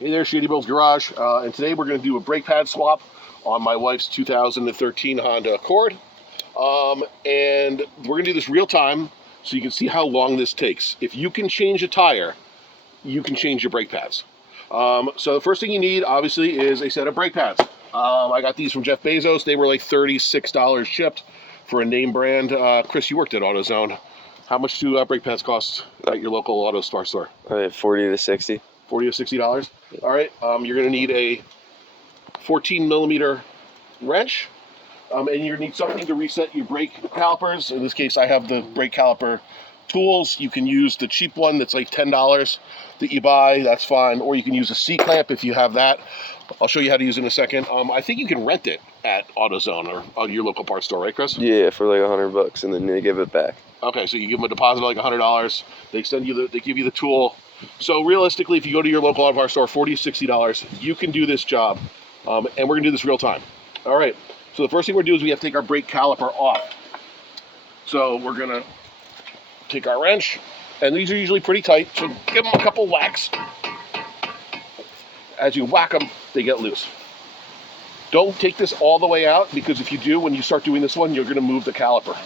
Hey there, Shady Bill's Garage, and today we're going to do a brake pad swap on my wife's 2013 Honda Accord, and we're going to do this real time so you can see how long this takes. If you can change a tire, you can change your brake pads. So the first thing you need, obviously, is a set of brake pads. I got these from Jeff Bezos. They were like $36 shipped for a name brand. Chris, you worked at AutoZone. How much do brake pads cost at your local auto store? 40 to 60. $40 to $60. All right. You're going to need a 14 millimeter wrench, and you're going to need something to reset your brake calipers. In this case, I have the brake caliper tools. You can use the cheap one that's like $10 that you buy. That's fine. Or you can use a C-clamp if you have that. I'll show you how to use it in a second. I think you can rent it at AutoZone or on your local parts store, right, Chris? Yeah, for like $100, and then they give it back. Okay, so you give them a deposit of like $100. They give you the tool. So realistically, if you go to your local auto parts store, $40, $60, you can do this job, and we're gonna do this real time. All right. So the first thing we're gonna do is we have to take our brake caliper off. So we're gonna take our wrench, and these are usually pretty tight. So give them a couple whacks. As you whack them, they get loose. Don't take this all the way out, because if you do, when you start doing this one, you're gonna move the caliper.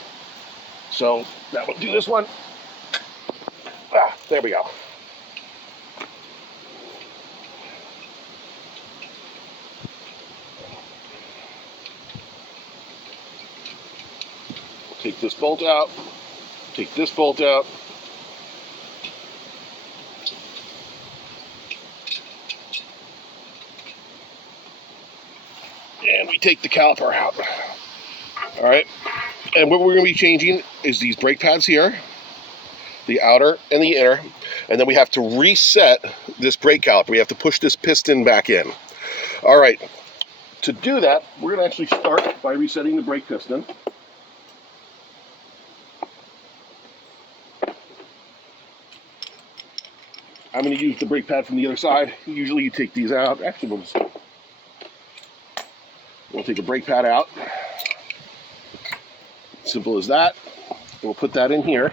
So now we'll do this one. There we go. Take this bolt out, take this bolt out. And we take the caliper out. All right. And what we're going to be changing is these brake pads here, the outer and the inner. And then we have to reset this brake caliper. We have to push this piston back in. All right. To do that, we're going to actually start by resetting the brake piston. I'm going to use the brake pad from the other side. Usually you take these out. Actually, we'll take the brake pad out. Simple as that. We'll put that in here.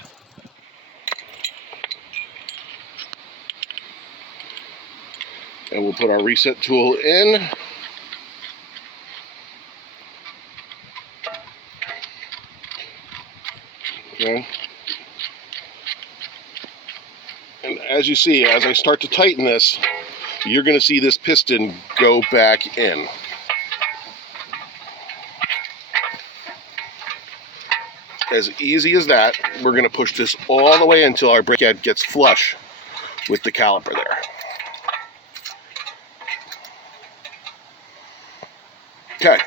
And we'll put our reset tool in. Okay. And as you see, as I start to tighten this, you're going to see this piston go back in. As easy as that, we're going to push this all the way until our brake pad gets flush with the caliper there. Okay.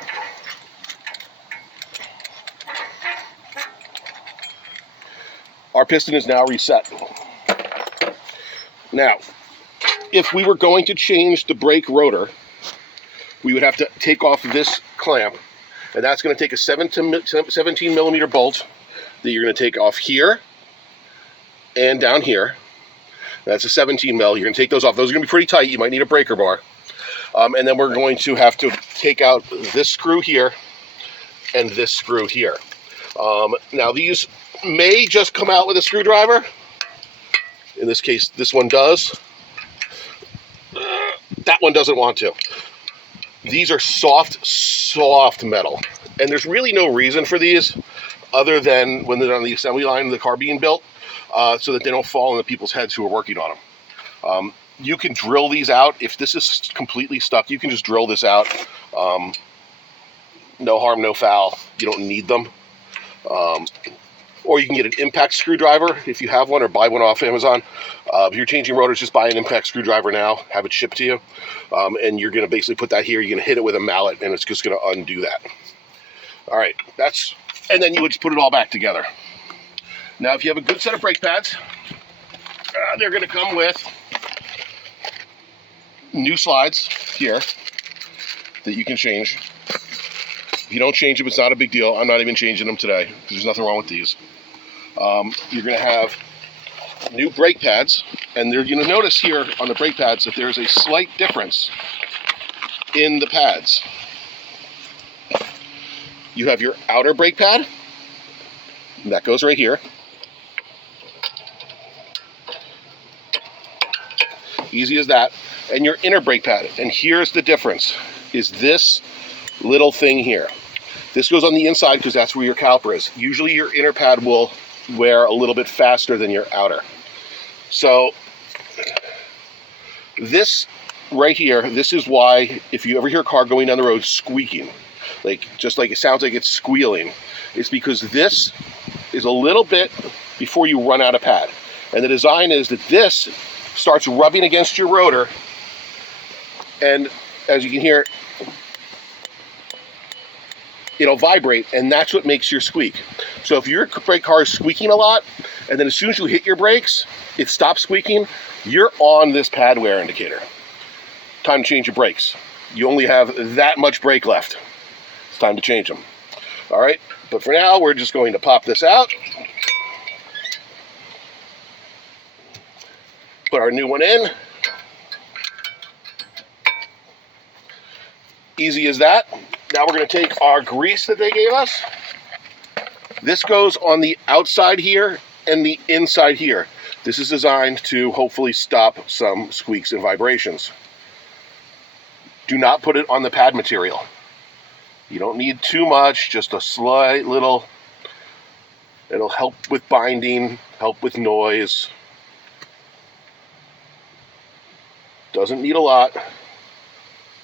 Our piston is now reset. Now, if we were going to change the brake rotor, we would have to take off this clamp, and that's going to take a 17 millimeter bolt that you're going to take off here and down here. That's a 17 mil. You're going to take those off. Those are going to be pretty tight. You might need a breaker bar. And then we're going to have to take out this screw here and this screw here. Now, these may just come out with a screwdriver. In this case, this one does. That one doesn't want to. These are soft metal. And there's really no reason for these other than when they're on the assembly line of the car being built, so that they don't fall into people's heads who are working on them. You can drill these out. If this is completely stuck, you can just drill this out. No harm, no foul. You don't need them. Or you can get an impact screwdriver if you have one, or buy one off Amazon. If you're changing rotors, just buy an impact screwdriver now, have it shipped to you, and you're going to basically put that here. You're going to hit it with a mallet, and it's just going to undo that. All right, and then you would just put it all back together. Now, if you have a good set of brake pads, they're going to come with new slides here that you can change. If you don't change them, it's not a big deal. I'm not even changing them today because there's nothing wrong with these. You're going to have new brake pads, and you're going to notice here on the brake pads that there's a slight difference in the pads. You have your outer brake pad, and that goes right here. Easy as that. And your inner brake pad. And here's the difference, is this little thing here. This goes on the inside because that's where your caliper is. Usually your inner pad will wear a little bit faster than your outer. So this right here, this is why if you ever hear a car going down the road squeaking, like just like it sounds like it's squealing, it's because this is a little bit before you run out of pad. And the design is that this starts rubbing against your rotor, and as you can hear, it'll vibrate, and that's what makes your squeak. So if your brake car is squeaking a lot, and then as soon as you hit your brakes, it stops squeaking, you're on this pad wear indicator. Time to change your brakes. You only have that much brake left. It's time to change them. All right, but for now, we're just going to pop this out. Put our new one in. Easy as that. Now we're going to take our grease that they gave us. This goes on the outside here and the inside here. This is designed to hopefully stop some squeaks and vibrations. Do not put it on the pad material. You don't need too much, just a slight little. It'll help with binding, help with noise. Doesn't need a lot.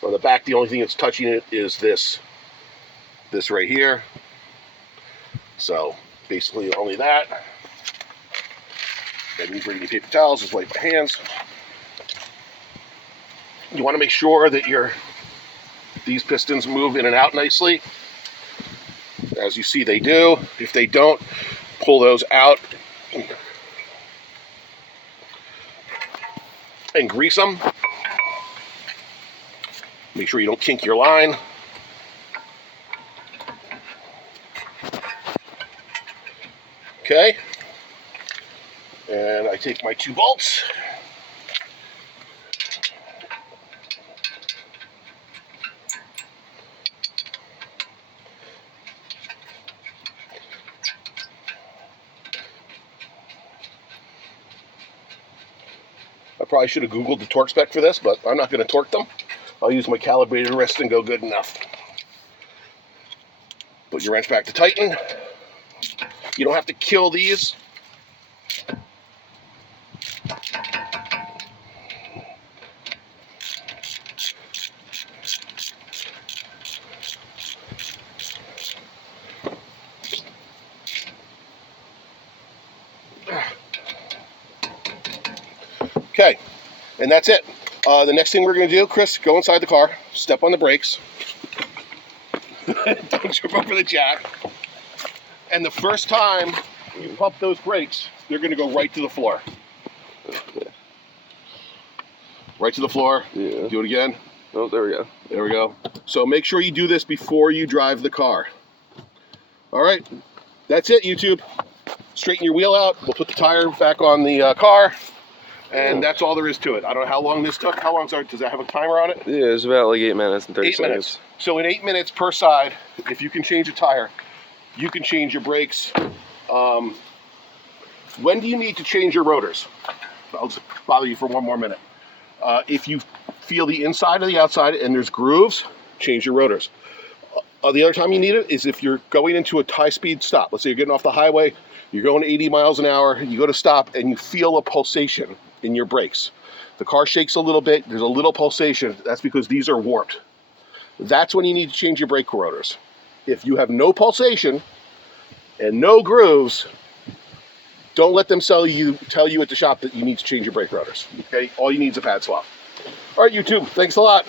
On the back, the only thing that's touching it is this right here. So basically only that. I didn't bring any paper towels, just wipe my hands. You want to make sure that these pistons move in and out nicely. As you see, they do. If they don't, pull those out and grease them. Make sure you don't kink your line. Okay. And I take my 2 bolts. I probably should have Googled the torque spec for this, but I'm not going to torque them. I'll use my calibrated wrist and go good enough. Put your wrench back to tighten. You don't have to kill these. Okay, and that's it. The next thing we're going to do, Chris, go inside the car, step on the brakes. Don't jump over the jack. And the first time you pump those brakes, they're going to go right to the floor. Okay. Right to the floor. Yeah. Do it again. Oh, there we go. There we go. So make sure you do this before you drive the car. All right, that's it, YouTube. Straighten your wheel out. We'll put the tire back on the car. And that's all there is to it. I don't know how long this took. How long does that have a timer on it? Yeah, it's about like 8 minutes and 30 8 seconds. minutes. So in 8 minutes per side, if you can change a tire, you can change your brakes. When do you need to change your rotors? I'll just bother you for one more minute. If you feel the inside or the outside and there's grooves, change your rotors. The other time you need it is if you're going into a high-speed stop. Let's say you're getting off the highway, you're going 80 miles an hour, you go to stop and you feel a pulsation in your brakes. The car shakes a little bit, there's a little pulsation. That's because these are warped. That's when you need to change your brake rotors. If you have no pulsation and no grooves, don't let them tell you at the shop that you need to change your brake rotors. Okay? All you need is a pad swap. All right, YouTube, thanks a lot.